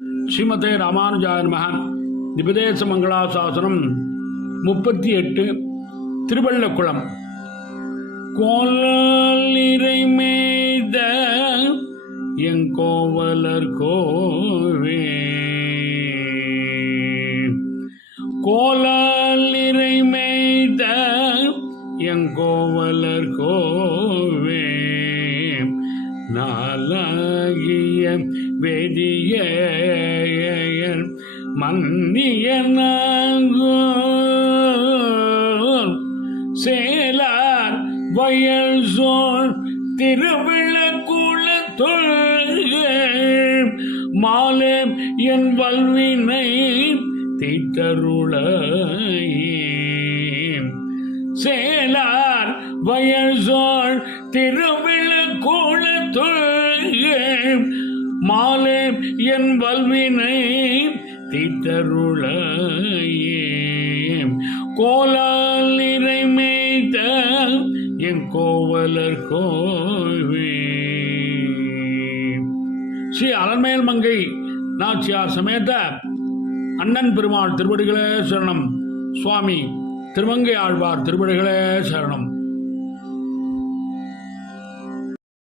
ஸ்ரீமதே ராமானுஜாய நமஹ. நிபதேச மங்களாசாசனம் 38. திருவள்ளக்குளம். கோலிரை மேய்த எங்கோவலர் கோவே, கோலிரை மேய்த எங்கோவலர் கோவே, நாளாகிய வேதியர் மன்னியனாகோ, சேலார் வயல் சோழ் திருவிழக்குளத்துள் மாலே என் வல்வினை தீட்டருள, சேலார் வயல் சோழ் திருவிழக்குளத்துள் மாலே என் வல்வினை தீட்டருள, கோலிரை மேய்த்த என் கோவலர் கோவே. ஸ்ரீ அலர்மேல் மங்கை நாச்சியார் சமேத அண்ணன் பெருமாள் திருவடிகளே சரணம். சுவாமி திருமங்கை ஆழ்வார் திருவடிகளே சரணம்.